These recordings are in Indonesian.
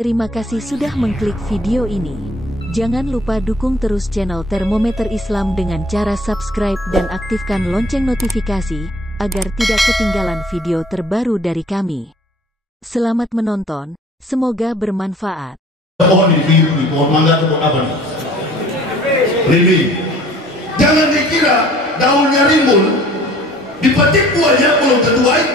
Terima kasih sudah mengklik video ini. Jangan lupa dukung terus channel Termometer Islam dengan cara subscribe dan aktifkan lonceng notifikasi, agar tidak ketinggalan video terbaru dari kami. Selamat menonton, semoga bermanfaat. Pohon ini, pohon mangga atau pohon apa nih? Rimbing. Jangan dikira daunnya rimbun, dipetik buahnya belum tentu baik.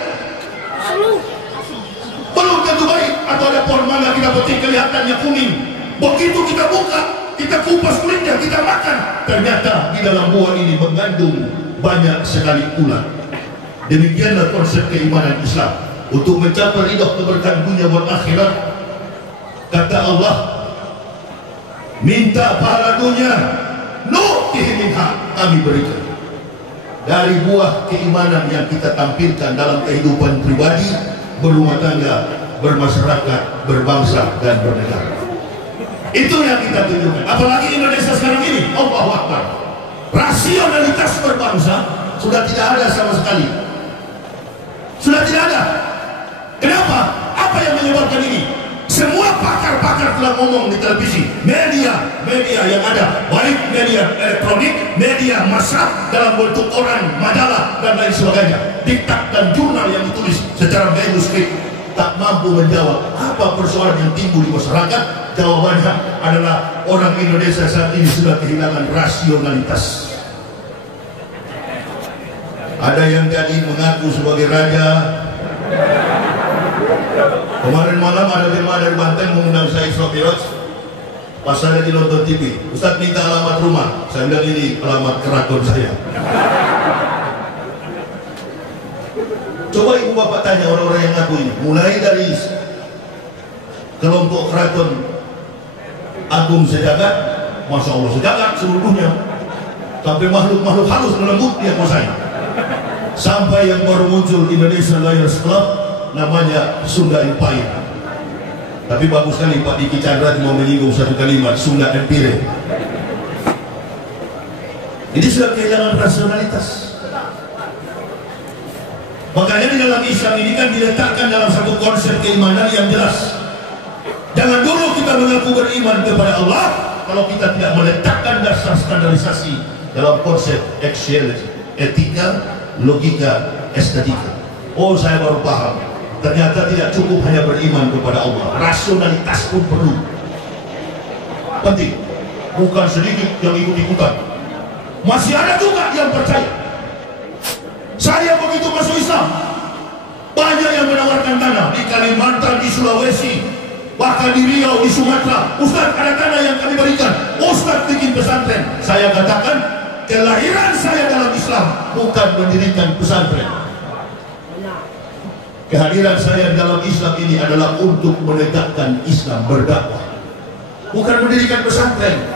Belum tentu baik. Atau ada pohon mangga kita petik kelihatannya kuning. Begitu kita buka, kita kupas kulitnya, kita makan, ternyata di dalam buah ini mengandung banyak sekali ulat. Demikianlah konsep keimanan Islam. Untuk mencapai ridha keberkahan dunia dan akhirat, kata Allah, minta pahala dunia, nu'tihi minha, kami berikan. Dari buah keimanan yang kita tampilkan dalam kehidupan pribadi, berumah tangga, bermasyarakat, berbangsa, dan bernegara. Itu yang kita tunjukkan. Apalagi Indonesia sekarang ini, Allahu Akbar, rasionalitas berbangsa sudah tidak ada sama sekali. Sudah tidak ada. Kenapa? Apa yang menyebabkan ini? Semua pakar-pakar telah ngomong di televisi, media yang ada, baik media elektronik, media massa dalam bentuk koran, majalah, dan lain sebagainya, diktat dan jurnal yang ditulis secara manuskrip, tak mampu menjawab apa persoalan yang timbul di masyarakat. Jawabannya adalah orang Indonesia saat ini sudah kehilangan rasionalitas. Ada yang jadi mengaku sebagai raja. Kemarin malam ada jemaah dari Banten mengundang saya Isra Mi'raj. Pas saya di nonton TV, Ustaz minta alamat rumah. Saya bilang ini alamat keraton saya. Coba ibu bapak tanya orang-orang yang ngaku ini, mulai dari kelompok keraton agung sejagat, masya Allah sejagat seluruhnya, sampai makhluk-makhluk halus lembut dia kuasai, sampai yang baru muncul Indonesia Lions Club, namanya Sunda Empire. Tapi bagus sekali Pak Diki Chandra mau menyinggung satu kalimat, Sunda Empire. Ini sudah kehilangan rasionalitas. Makanya di dalam Islam ini kan diletakkan dalam satu konsep keimanan yang jelas. Jangan dulu kita mengaku beriman kepada Allah kalau kita tidak meletakkan dasar standarisasi dalam konsep axiology, etika, logika, estetika. Oh, saya baru paham. Ternyata tidak cukup hanya beriman kepada Allah, rasionalitas pun perlu. Penting. Bukan sedikit yang ikut-ikutan. Masih ada juga yang percaya. Saya begitu masuk Islam, banyak yang menawarkan tanah di Kalimantan, di Sulawesi, bahkan di Riau, di Sumatera. Ustaz, ada tanah yang kami berikan. Ustaz bikin pesantren. Saya katakan, kelahiran saya dalam Islam bukan mendirikan pesantren. Kehadiran saya dalam Islam ini adalah untuk menegakkan Islam, berdakwah, bukan mendirikan pesantren.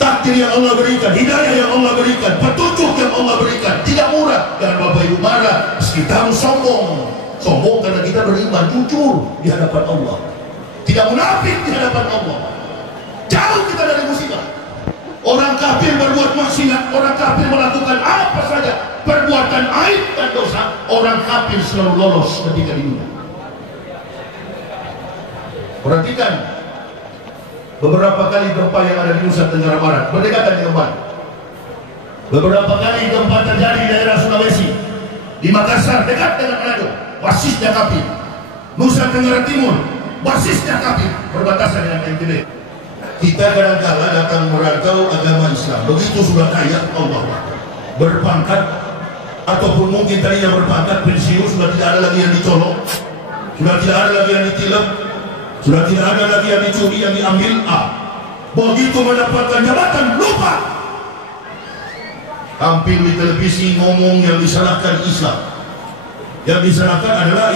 Takdir yang Allah berikan, hidayah yang Allah berikan, petunjuk yang Allah berikan tidak murah. Jangan Bapak Ibu marah, kita harus sombong karena kita beriman, jujur di hadapan Allah, tidak munafik di hadapan Allah. Jauh kita dari musibah. Orang kafir berbuat maksiat, orang kafir melakukan apa saja, perbuatan aib dan dosa, orang kafir selalu lolos ketika di dunia. Perhatikan beberapa kali gempa yang ada di Nusa Tenggara Barat, berdekatan dengan Barat. Beberapa kali gempa terjadi di daerah Sulawesi, di Makassar dekat dengan Manado, basisnya kafir. Nusa Tenggara Timur, basisnya kafir, berbatasan dengan NTB. Kita kadang-kala datang merantau agama Islam, begitu sudah kaya, Allah, berpangkat, ataupun mungkin tadinya berpangkat, pensiun, sudah tidak ada lagi yang dicolok, sudah tidak ada lagi yang ditilep, sudah tidak ada lagi yang dicuri, yang diambil. Begitu mendapatkan jabatan, lupa. Tampil di televisi ngomong yang disalahkan Islam. Yang disalahkan adalah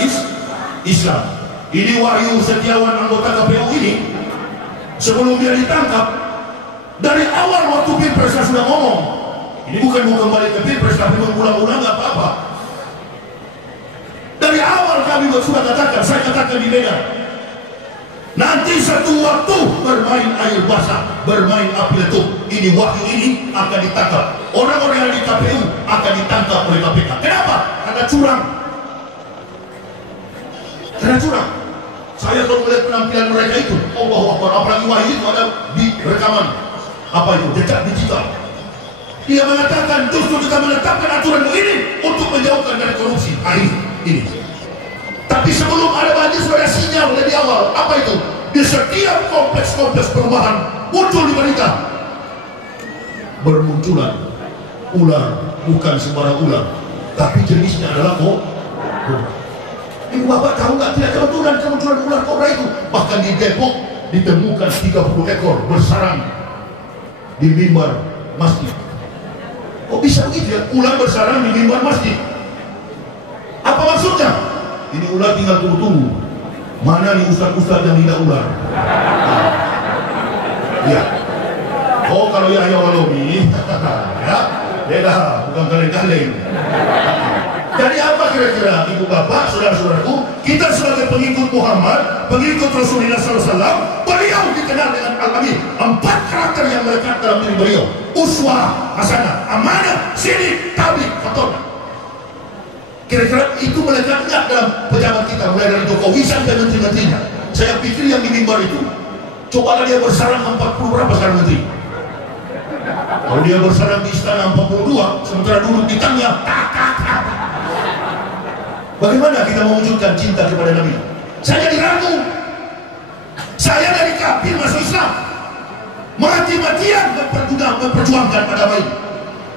Islam. Ini Wahyu Setiawan, anggota KPU ini, sebelum dia ditangkap, dari awal waktu Pilpres saya sudah ngomong, ini bukan balik ke Pilpres, tapi mengulang-ulang gak apa-apa. Dari awal kami sudah katakan, saya katakan di Medan, nanti satu waktu bermain air basah, bermain api letup, ini Wahyu ini akan ditangkap. Orang-orang yang di KPU akan ditangkap oleh KPK. Kenapa? Karena curang. Karena curang. Saya kalau melihat penampilan mereka itu, Allahu Akbar, apalagi wahyu itu ada di rekaman apa itu, jejak digital. Dia mengatakan justru kita menetapkan aturan ini untuk menjauhkan dari korupsi. Ini. Tapi sebelum ada banjir sudah ada sinyal dari awal. Apa itu? Di setiap kompleks-kompleks perumahan muncul di berita, bermunculan ular, bukan sembarang ular, tapi jenisnya adalah kobra. Ibu bapak tahu nggak, tidak kebetulan ular kobra itu. Bahkan di Depok ditemukan 30 ekor bersarang di mimbar masjid. Kok bisa begitu ya? Ular bersarang di mimbar masjid. Apa maksudnya? Ini ular tinggal tunggu-tunggu. Mana nih ustaz-ustaz yang tidak ular? Ya. Oh, kalau Yahya Walomi, ya, beda, bukan kaleng-kaleng. Jadi apa kira-kira ibu bapak, saudara-saudaraku, kita sebagai pengikut Muhammad, pengikut Rasulullah SAW, beliau dikenal dengan Al-Amin. 4 karakter yang melekat dalam diri beliau: uswah hasanah, amanah, sidik, tabligh, fatona. Kira-kira itu melekat enggak dalam pejabat kita, mulai dari Jokowi sampai menteri-menterinya? Saya pikir yang di mimbar itu, cobalah dia bersarang 40 berapa sekarang menteri? Kalau dia bersarang di istana 42, sementara duduk di tengah, bagaimana kita mewujudkan cinta kepada Nabi? Saya diragu. Saya dari kafir masuk Islam, mati-matian memperjuangkan agama ini,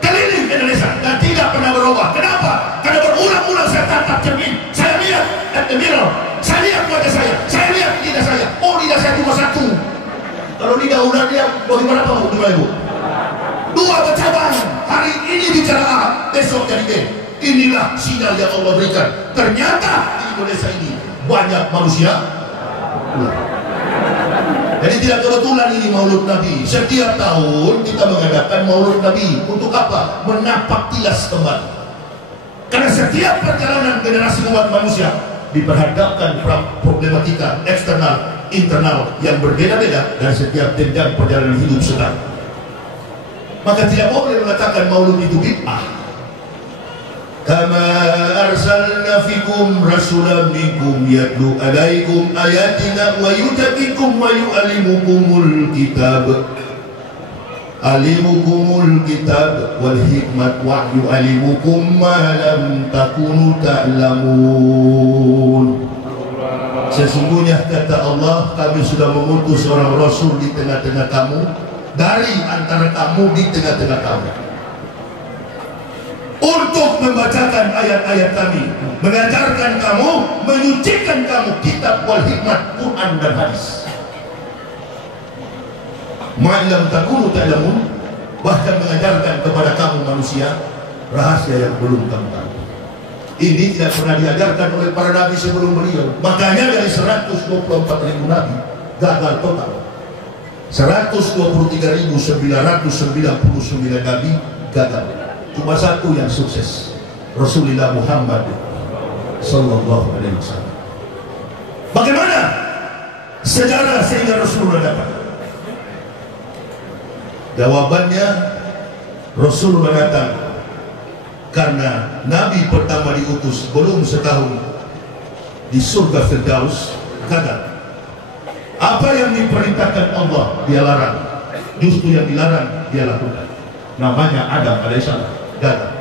keliling Indonesia dan tidak pernah berubah. Kenapa? Karena berulang-ulang saya tatap cermin, saya lihat at the mirror, saya lihat wajah saya lihat lidah saya. Oh, lidah saya cuma satu. Kalau lidah ular dia bagaimana Pak? Dua bercabang. Hari ini bicara A, besok jadi B. Inilah sinyal yang Allah berikan. Ternyata di Indonesia ini banyak manusia ular. Jadi tidak kebetulan ini Maulud Nabi. Setiap tahun kita mengadakan Maulud Nabi. Untuk apa? Menapak tilas kembali. Karena setiap perjalanan generasi umat manusia diperhadapkan problematika eksternal, internal yang berbeda-beda dan setiap jenjang perjalanan hidup sedang. Maka tidak boleh mengatakan Maulud itu bid'ah. Kama arsalna fikum rasulan minkum yatlu alaikum ayatina wa yuzakkikum wa yu'allimukumul kitab wal hikmat wa yu'allimukum ma lam takunu ta'lamun. Sesungguhnya kata Allah, kami sudah mengutus seorang rasul di tengah-tengah kamu, dari antara kamu, di tengah-tengah kamu, untuk membacakan ayat-ayat kami, mengajarkan kamu, menyucikan kamu kitab wal hikmat, Quran dan hadis. Ma'lam takunu ta'lamun, bahkan mengajarkan kepada kamu manusia rahasia yang belum kamu tahu. Ini tidak pernah diajarkan oleh para nabi sebelum beliau. Makanya dari 124.000 nabi gagal total. 123.999 nabi gagal. Cuma satu yang sukses, Rasulullah Muhammad Sallallahu Alaihi Wasallam. Bagaimana sejarah sehingga Rasulullah dapat? Jawabannya, Rasulullah datang karena Nabi pertama diutus belum setahun di surga Firdaus gagal. Apa yang diperintahkan Allah dia larang, justru yang dilarang dia lakukan. Namanya Adam alaihissalam gagal.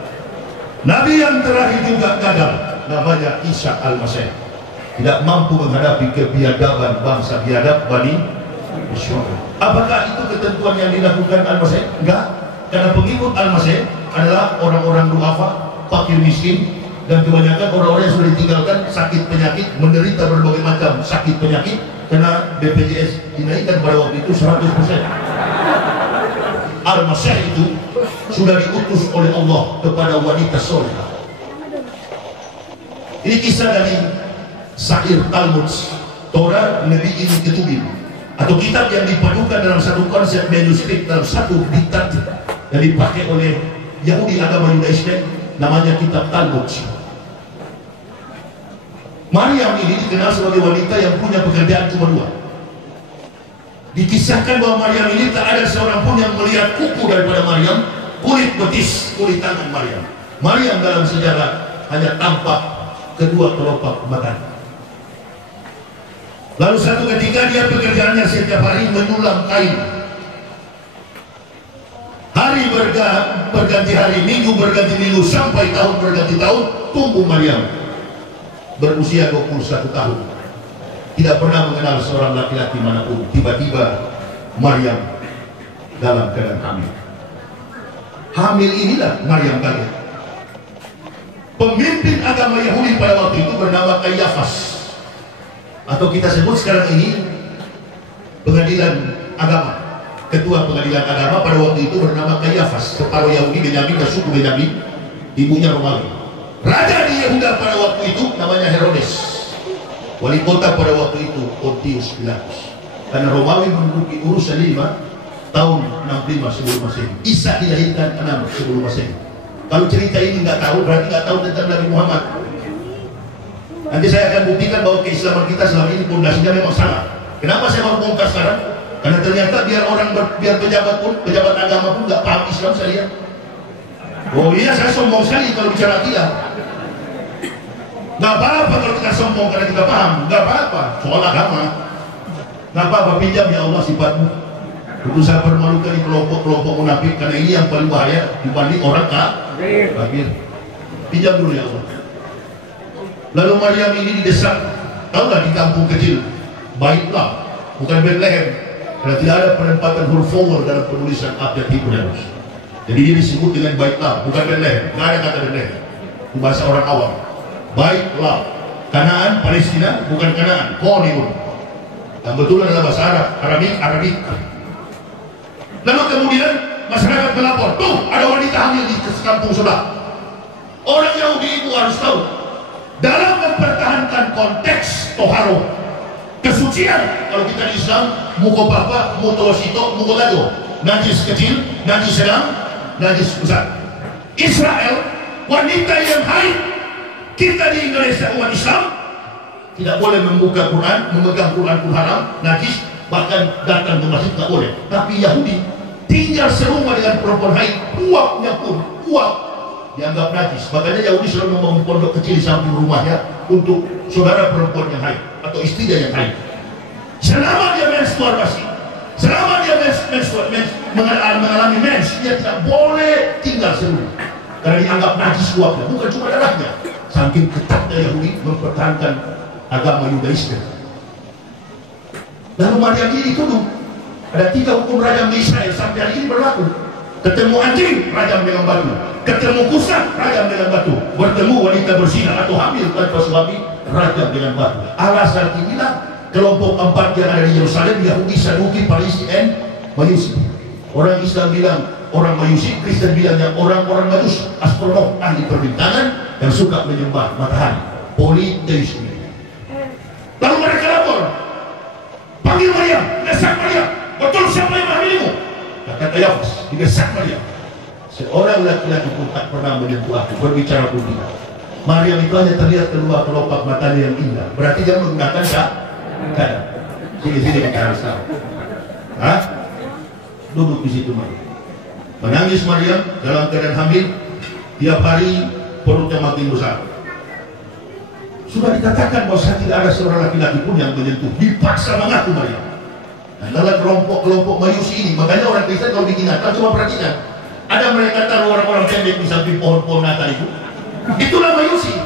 Nabi yang terakhir juga gagal, namanya Isa al-Masih, tidak mampu menghadapi kebiadaban bangsa biadab Bani Israil. Apakah itu ketentuan yang dilakukan al-Masih? Enggak, karena pengikut al-Masih adalah orang-orang duafa, fakir miskin, dan kebanyakan orang-orang yang sudah ditinggalkan sakit penyakit, menderita berbagai macam sakit penyakit, karena BPJS dinaikkan pada waktu itu 100%. Al-Masih itu sudah diutus oleh Allah kepada wanita solehah. Ini kisah dari Sa'ir Talmud, Torah Nabi Ibn Ketubin, atau kitab yang dipadukan dalam satu konsep manuskrip, dalam satu diktat yang dipakai oleh Yahudi agama Yudaisme, namanya kitab Talmud. Maryam ini dikenal sebagai wanita yang punya pekerjaan cuma dua. Dikisahkan bahwa Maryam ini tak ada seorang pun yang melihat kuku daripada Maryam, kulit betis, kulit tangan Maryam. Maryam dalam sejarah hanya tampak kedua kelopak badan. Lalu satu ketika dia pekerjaannya setiap hari menyulam kain. Hari berganti hari, minggu berganti minggu, sampai tahun berganti tahun, tumbuh Maryam. Berusia 21 tahun. Tidak pernah mengenal seorang laki-laki manapun. Tiba-tiba Maryam dalam keadaan hamil. Hamil inilah Maryam kaget. Pemimpin agama Yahudi pada waktu itu bernama Kayafas, atau kita sebut sekarang ini pengadilan agama. Ketua pengadilan agama pada waktu itu bernama Kayafas, separuh Yahudi Benyamin dan suku Benyamin, ibunya Romawi. Raja di Yehuda pada waktu itu namanya Herodes. Wali kota pada waktu itu Pontius Pilatus. Karena Romawi menduduki Yerusalem tahun 65 sebelum Masehi. Isa dilahirkan 6 sebelum Masehi. Kalau cerita ini nggak tahu, berarti nggak tahu tentang Nabi Muhammad. Nanti saya akan buktikan bahwa keislaman kita selama ini pondasinya memang salah. Kenapa saya mau bongkar sekarang? Karena ternyata biar pejabat agama pun nggak paham Islam, saya lihat. Oh iya, saya sombong sekali kalau bicara akidah. Nggak apa-apa kalau kita sombong karena kita paham, nggak apa-apa. Soal agama, nggak apa-apa, pinjam ya Allah sifatmu. Untuk saya permalukan di kelompok-kelompok munafik, karena ini yang paling bahaya dibanding orang kafir. Pinjam dulu ya Allah. Lalu Maryam ini didesak, tahu nggak, di kampung kecil Baitlah, bukan Bethlehem, karena tidak ada penempatan huruf vowel dalam penulisan abjad Ibrani. Jadi ini disebut dengan Baitlah, bukan Bethlehem. Nggak ada kata Bethlehem, itu bahasa orang awam. Baitlah, Kanaan Palestina, bukan Kanaan, Koniun. Yang betul adalah bahasa Arab, Arabik. Lalu kemudian masyarakat melapor, tuh ada wanita hamil di kampung sebelah. Orang Yahudi itu harus tahu, dalam mempertahankan konteks toharo, kesucian, kalau kita di Islam, mukopapa, mutawasito, mukolado, najis kecil, najis sedang, najis besar. Israel, wanita yang haid. Kita di Indonesia umat Islam tidak boleh membuka Quran, memegang Quran pun haram, najis, bahkan datang ke masjid tidak boleh. Tapi Yahudi tinggal serumah dengan perempuan haid, uapnya pun uap dianggap najis. Makanya Yahudi selalu membangun pondok kecil di samping rumahnya untuk saudara perempuan yang haid atau istrinya yang haid. Selama dia menstruasi, selama dia mengalami mens, dia tidak boleh tinggal serumah karena dianggap najis uapnya, bukan cuma darahnya. Saking ketatnya Yahudi mempertahankan agama Yudaisme. Lalu Maryam ini dituduh. Ada 3 hukum rajam di Israel sampai hari ini berlaku. Ketemu anjing, rajam dengan batu. Ketemu kusta, rajam dengan batu. Bertemu wanita berzina atau hamil tanpa suami, rajam dengan batu. Alasan inilah kelompok 4 yang ada di Yerusalem, Yahudi, Saduki, Farisi, dan Majusi. Orang Islam bilang orang Majusi, Kristen bilang yang orang-orang Majus, astronom, ahli perbintangan yang suka menyembah matahari, politeisme. Lalu mereka lapor, panggil Maryam, desak Maryam, betul siapa yang menghamilimu? Kata Kayafas, didesak Maryam. Seorang laki-laki pun tak pernah menyentuh aku, berbicara pun tidak. Maryam itu hanya terlihat keluar kelopak matanya yang indah. Berarti dia menggunakan kanan. Sini kita harus tahu. Hah? Duduk di situ Maryam. Menangis Maryam dalam keadaan hamil, tiap hari perutnya makin besar. Sudah dikatakan bahwa tidak ada seorang laki-laki pun yang menyentuh, dipaksa mengaku Maryam. Nah, dalam kelompok Majusi ini, makanya orang Kristen kalau bikin Natal coba perhatikan, ada mereka taruh orang-orang pendek di samping pohon-pohon Natal itu. Itulah Majusi.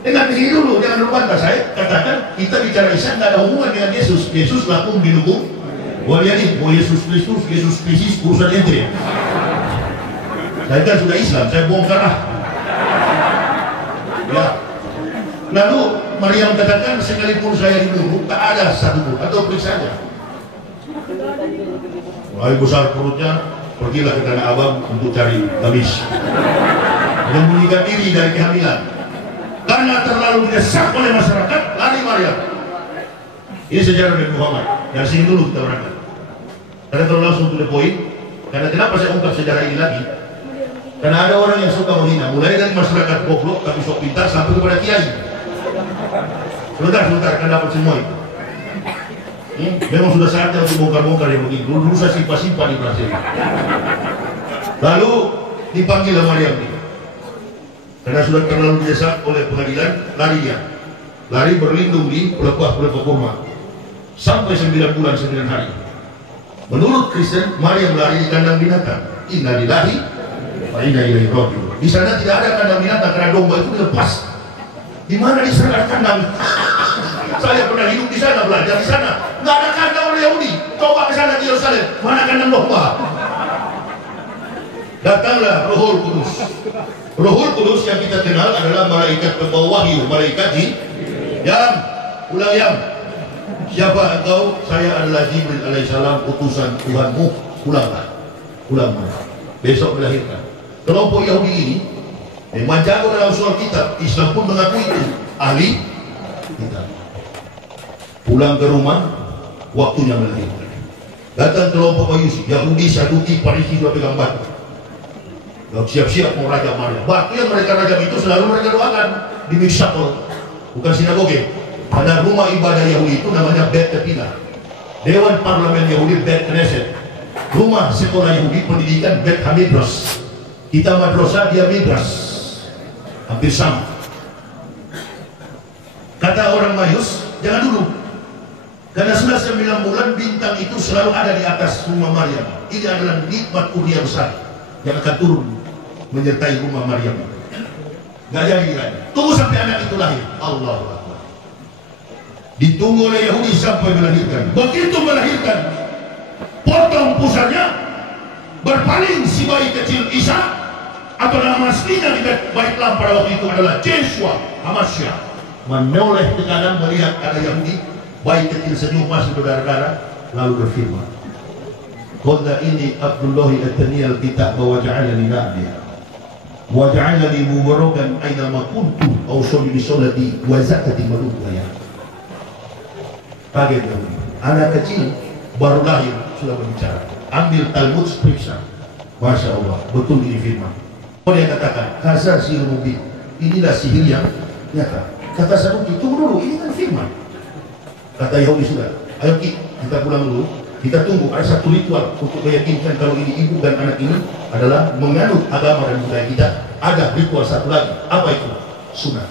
Dengan begini dulu, jangan lupa saya katakan kita bicara Isa tidak ada hubungan dengan Yesus. Yesus lakum dinukum waliani, oh Yesus Kristus urusan ente. Saya kan sudah Islam, saya bongkar lah. Ya. Lalu Maryam katakan, sekalipun saya dibunuh, tak ada satu pun, atau periksa saja. Mulai besar perutnya, pergilah ke Tanah Abang untuk cari gamis. Menyembunyikan diri dari kehamilan. Karena terlalu didesak oleh masyarakat, lari Maryam. Ini sejarah Nabi Muhammad. Dari sini dulu kita berangkat. Karena kalau langsung to the point, karena kenapa saya ungkap sejarah ini lagi? Karena ada orang yang suka menghina, mulai dari masyarakat goblok tapi sok pintar sampai kepada kiai. Sebentar, akan dapat semua itu. Memang sudah saatnya untuk bongkar-bongkar yang begini. Dulu saya simpan di Brasil. Lalu dipanggil Maryam ini. Karena sudah terlalu didesak oleh pengadilan, lari dia. lari berlindung di pelepah-pelepah kurma sampai 9 bulan 9 hari. Menurut Kristen, Maryam lari di kandang binatang. Inna lillahi wa inna ilaihi raji'un. Di sana tidak ada kandang binatang karena domba itu dilepas. Di mana di sana kandang? Saya pernah hidup di sana, belajar di sana. Nggak ada kandang orang Yahudi. Coba ke sana di Yerusalem, mana kandang domba? Datanglah Rohul Kudus. Rohul Kudus yang kita kenal adalah malaikat pembawa wahyu, malaikat Yam, ulang Yam. Siapa engkau? Saya adalah Jibril alaihissalam, utusan Tuhanmu. Ulanglah, ulanglah. Besok melahirkan. Kelompok Yahudi ini memang jago dalam soal kitab. Islam pun mengakui itu. Ahli kitab. Pulang ke rumah, waktunya melahirkan. Datang kelompok Majusi, Yahudi, Saduki, Parisi sudah pegang batu. Siap-siap mau rajam Maryam. Batu yang mereka rajam itu selalu mereka doakan di Mishakol, bukan sinagoge. Pada rumah ibadah Yahudi itu namanya Bet Tefillah. Dewan Parlemen Yahudi Bet Knesset. Rumah sekolah Yahudi pendidikan Bet Hamidros. Kita madrasah, dia midras. Hampir sama. Kata orang Majus, jangan dulu. Karena sudah 9 bulan bintang itu selalu ada di atas rumah Maryam. Ini adalah nikmat kurnia besar yang akan turun menyertai rumah Maryam. Nggak jadi lagi. Tunggu sampai anak itu lahir. Allahu Akbar. Ditunggu oleh Yahudi sampai melahirkan. Begitu melahirkan, potong pusarnya, berpaling si bayi kecil Isa, atau nama aslinya di Baitlam pada waktu itu adalah Joshua Hamasya. Menoleh ke kanan melihat ada Yahudi, bayi kecil senyum masih berdarah-darah, lalu berfirman, Qala ini Abdullahi ataniyal kitab wa ja'alani nabiyya wa ja'alani mubarakan aina ma kuntu awsali bi sholati wa zakati maluka. Kaget Yahudi. Anak kecil baru lahir sudah berbicara. Ambil Talmud periksa. Masya Allah, betul ini firman. Dia katakan, Kaza sihir mubin. Inilah sihir yang nyata. Kata Saduki, tunggu dulu, ini kan firman. Kata Yahudi sudah, ayo kita pulang dulu. Kita tunggu, ada satu ritual untuk meyakinkan kalau ini ibu dan anak ini adalah menganut agama dan budaya kita. Ada ritual satu lagi. Apa itu? Sunat.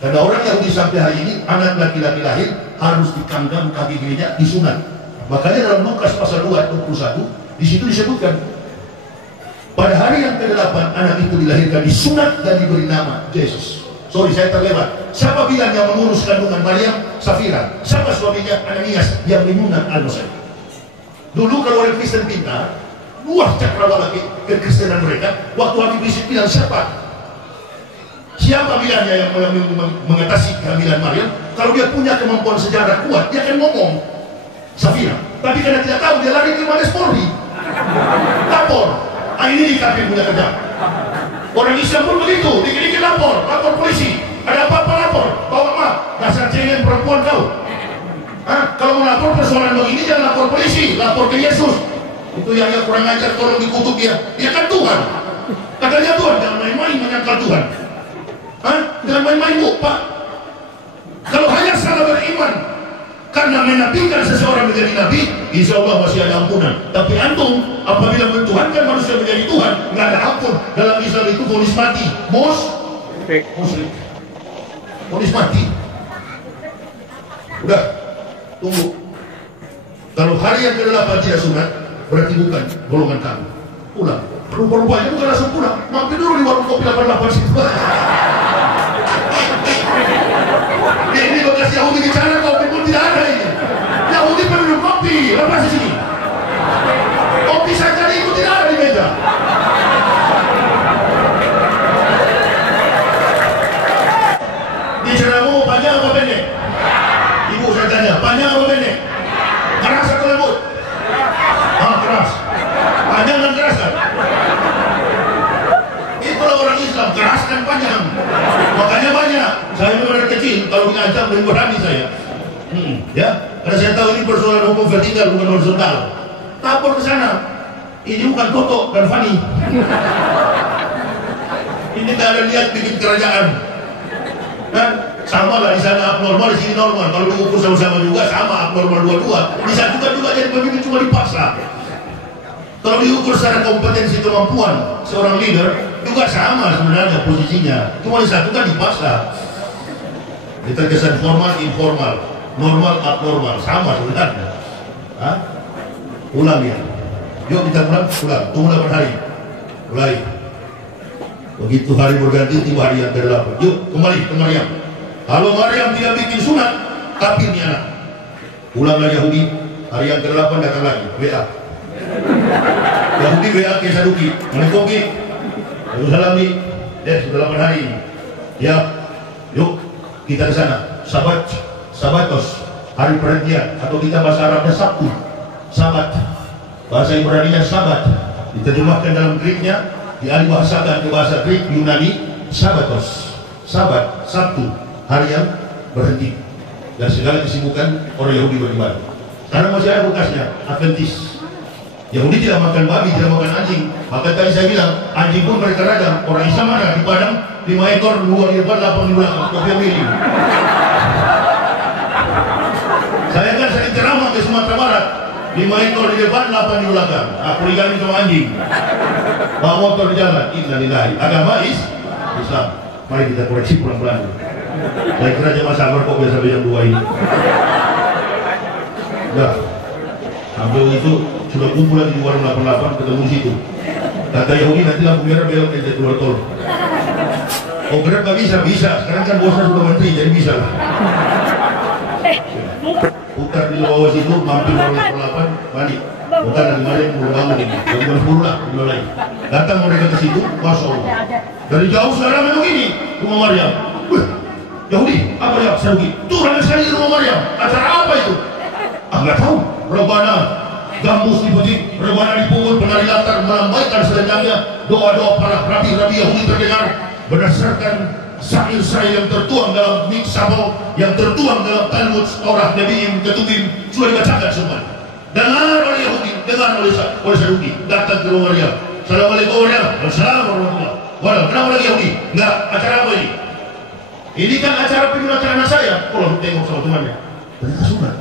Karena orang Yahudi sampai hari ini, anak laki-laki lahir harus dikandang kaki kirinya, disunat. Makanya dalam Lukas pasal 2:21, di situ disebutkan, pada hari yang ke-8 anak itu dilahirkan, disunat dan diberi nama Yesus. Sorry, saya terlewat. Siapa bilang yang mengurus kandungan Maryam? Safira. Siapa suaminya? Ananias yang menyunat Al-Masih. Dulu kalau orang Kristen pintar, luas cakrawala kekristenan mereka. Waktu Habib Rizik bilang siapa bilangnya yang mengatasi kehamilan Maryam? Kalau dia punya kemampuan sejarah kuat, dia akan ngomong Safira. Tapi karena tidak tahu, dia lari ke Mabes Polri, lapor. Ini di KPU punya kerja. Orang Islam pun begitu, dikit-dikit lapor polisi. Ada apa-apa lapor, bawa mah, dasar cengeng perempuan kau. Kalau mau lapor persoalan begini jangan lapor polisi, lapor ke Yesus. Itu yang kurang ajar, tolong dikutuk dia. Dia kan Tuhan. Katanya Tuhan, jangan main-main menyangkal Tuhan. Jangan main-main bu, Pak. Kalau hanya salah beriman karena menafikan seseorang menjadi nabi, insya Allah masih ada ampunan. Tapi antum apabila mentuhankan manusia menjadi Tuhan, nggak ada ampun. Dalam Islam itu vonis mati, musrik, vonis mati. Udah, tunggu. Kalau hari yang ke-8 tidak sunat, berarti bukan golongan kamu. Pulang. Rupa-rupanya bukan langsung pulang. Mampir dulu di warung kopi 88 situ. Ini bekas Yahudi bicara, kopi pun tidak ada ini. Yahudi peminum kopi, lepas di sini. Kopi saya cari itu tidak ada di meja. Di ceramah panjang apa pendek? Ibu saya tanya, panjang apa pendek? Keras atau lembut? Keras. Panjang dan keras kan? Itulah orang Islam, keras dan panjang. Makanya banyak. Saya memang dari kecil, kalau diancam lebih berani saya. Ya, karena saya tahu ini persoalan hukum vertikal bukan horizontal. Lapor ke sana. Ini bukan Toto dan Fani. Ini tidak ada niat bikin kerajaan. Kan? Sama lah di sana abnormal, di sini normal. Kalau diukur sama-sama juga sama, abnormal dua-dua. Bisa juga jadi pemimpin cuma dipaksa. Kalau diukur secara kompetensi kemampuan seorang leader juga sama sebenarnya posisinya. Cuma disatukan dipaksa. Ini terkesan formal, informal, normal, abnormal, sama sebenarnya. Hah? Ulang ya. Yuk kita ulang. Tunggu 8 hari. Mulai. Begitu hari berganti, tiba hari yang ke-8. Yuk kembali ke Maryam. Kalau Maryam tidak bikin sunat, tapi ini anak. Ulanglah Yahudi. Hari yang ke-8 datang lagi. WA. Yahudi WA ke Saduki. Assalamualaikum Ki. Waalaikumsalam Ki. Sudah 8 hari. Ya. Yuk kita ke sana. Sabatos. Hari perhentian. Atau kita bahasa Arabnya Sabtu. Sabat. Bahasa Ibraninya Sabat. Diterjemahkan dalam Greeknya, dialihbahasakan ke bahasa Greek Yunani, Sabatos. Sabat, Sabtu, hari yang berhenti. Dan segala kesibukan orang Yahudi beribadah. Karena masih ada bekasnya, Adventis. Yahudi tidak makan babi, tidak makan anjing. Maka tadi saya bilang, anjing pun mereka ragam. Orang Islam mana? Di Padang, 5 ekor, 2 di depan, 8 di belakang. Tapi milih. Saya kan sering ceramah ke Sumatera Barat. 5 ekor di depan, 8 di belakang. Aku diganggu sama anjing. Bawa motor di jalan. Innalillahi. Agama Islam. Mari kita koreksi pelan-pelan. Saya kira jemaah sabar kok biasa jam 2 ini. Enggak. Sampai itu sudah kumpul lagi di warung 88, ketemu di situ. Kata Yahudi nanti lampu merah belok ke keluar tol. Oh benar nggak bisa. Sekarang kan bosnya sudah menteri, jadi bisa lah. Putar di bawah situ, mampir warung 88, balik. Bukan lagi malam belum bangun ini, jam 10 lah, mulai. Datang mereka ke situ, masya Allah. Dari jauh sudah ramai begini, rumah Maryam. Yahudi, apa ya? Saduki. Tuh ramai sekali di rumah Maryam. Acara apa itu? Nggak tahu. Rebana, gambus dipetik, rebana dipukul, penari latar melambaikan selendangnya. Doa-doa para rabi-rabi Yahudi terdengar berdasarkan syair-syair yang tertuang dalam Miksabel, yang tertuang dalam Talmud, Torah, Nebiim, Ketubim, sudah dibacakan semua. Dengar oleh Yahudi, dengar oleh Saduki. Datang ke rumah Maryam. Assalamualaikum warahmatullahi wabarakatuh. Walau kenapa lagi Yahudi? Enggak, acara apa ini? Ini kan acara pengunatan anak saya. Kalau tengok sama temannya, ternyata sunat.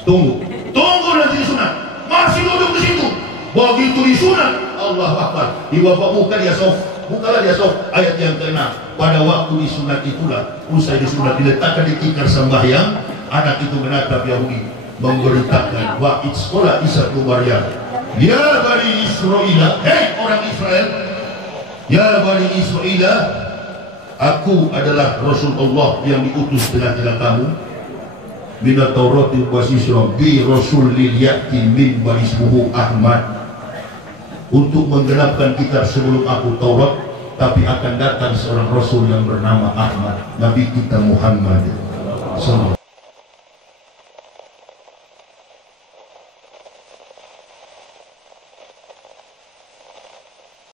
Tunggu nanti disunat. Masih duduk di situ. Begitu disunat, Allah Akbar. Di bapak muka dia soft. Bukalah dia soft. Ayat yang ke-6. Pada waktu disunat itulah, usai disunat diletakkan di tikar sembahyang, anak itu menatap Yahudi, memberitakan wa sekolah Isa bin Maryam. Ya Bani Israel, hei orang Israel. Ya Bani Israel, aku adalah Rasulullah yang diutus tengah-tengah kamu. Minat Taurat wa Sisra bi Rasulil ya'ti min ismuhu Ahmad. Untuk menggenapkan kitab sebelum aku Taurat, tapi akan datang seorang Rasul yang bernama Ahmad, Nabi kita Muhammad.